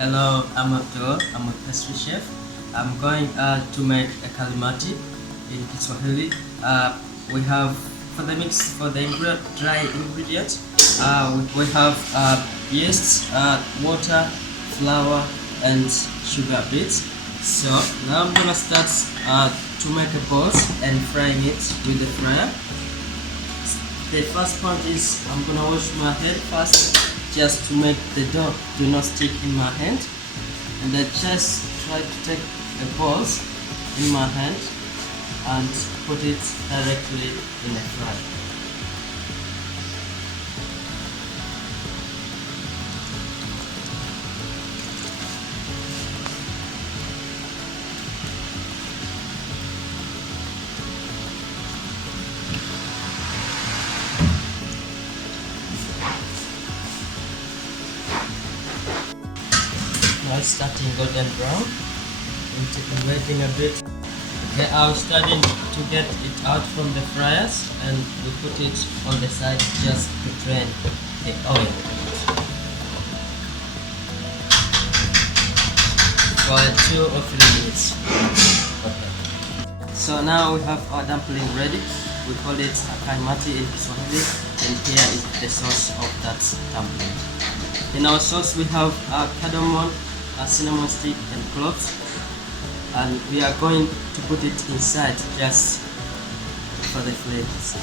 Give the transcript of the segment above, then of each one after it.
Hello, I'm Abdul. I'm a pastry chef. I'm going to make a Kalmati in Kiswahili. We have for the mix for the dry ingredients. We have yeast, water, flour, and sugar bits. So now I'm gonna start to make a balls and frying it with the fryer. The first part is I'm gonna wash my hand first, just to make the dough do not stick in my hand, and then just try to take the balls in my hand and put it directly in the fryer. Now it's starting golden brown. I'm waiting a bit. Okay, I'm starting to get it out from the fryers, and we put it on the side just to drain the oil for 2 or 3 minutes. Okay. So now we have our dumpling ready. We call it Kalmati in Kiswahili, and here is the sauce of that dumpling. In our sauce we have cardamom, cinnamon stick, and cloves, and we are going to put it inside just for the flavors.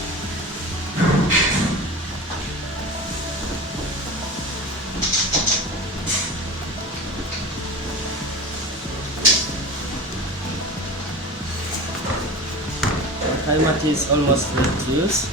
The Kalmati is almost ready to use.